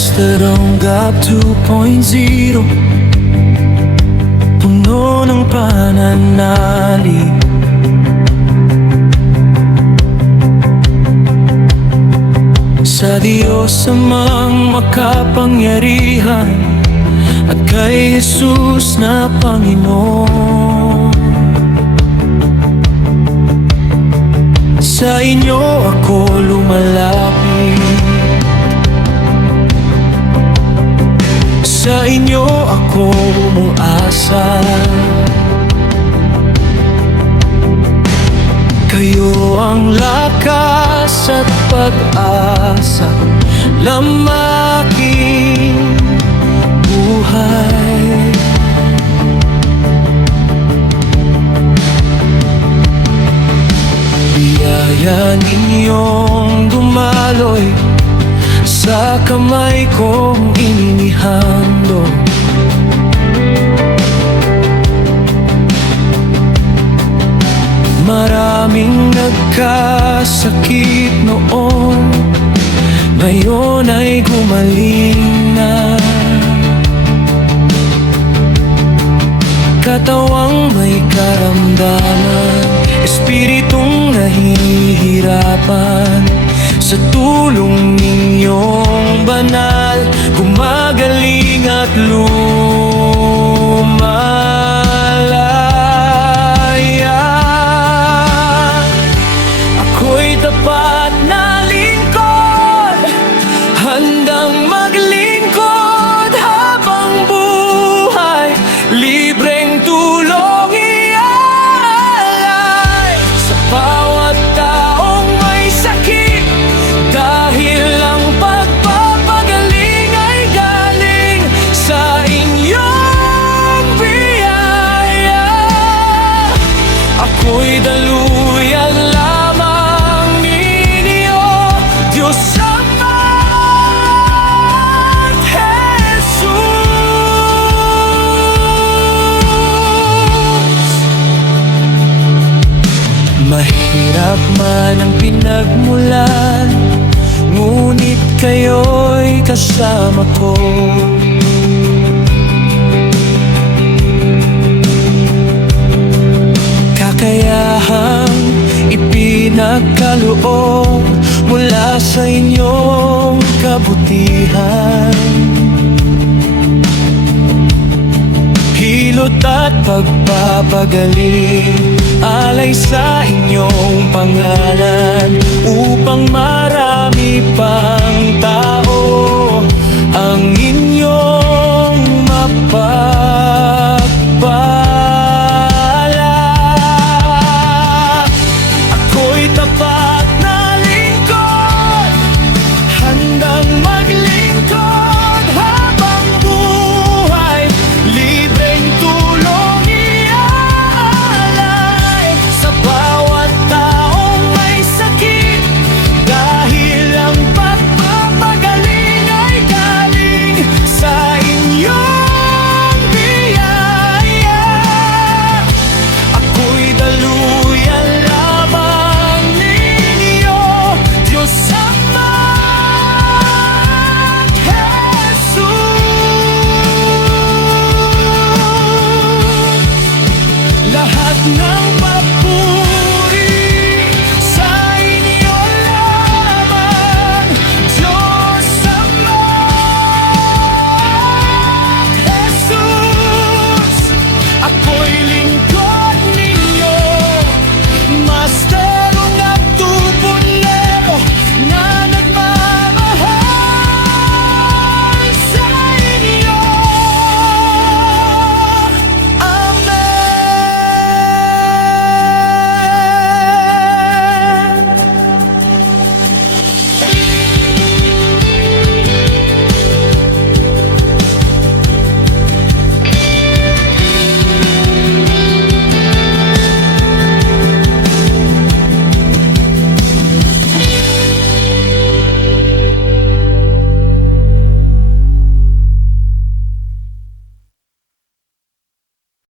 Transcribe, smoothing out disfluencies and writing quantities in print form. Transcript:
Master ang GAP 2.0, puno ng pananalig. Sa Diyos Amang makapangyarihan at kay Jesus na Panginoon. Sa inyo ako lumalapit, sa inyo ako umuasa. Kayo ang lakas at pag-asa, lamaking buhay. Biyaya ninyong dumaloy sa kamay kong inihandog. Maraming nagkasakit noon, ngayon ay gumaling na. Katawang may karamdaman, espiritong nahihirapan, sa tulong ninyong banal, gumagaling at lumalaya. Ako'y tapat na lingkod, handang maglingkod habang buhay, libreng tulong iaalay sa bawat taong may sakit, dahil ang pagpapagaling ay galing sa inyong biyaya. Ako'y daluyan lamang ninyo, Diyos Ama at Jesus. Mahirap man ang pinagmulan, ngunit kayo'y kasama ko. Kakayahang ipinagkaloob mula sa inyong kabutihan, hilot at pagpapagaling, alay sa inyong pangalan, upang marami pang tao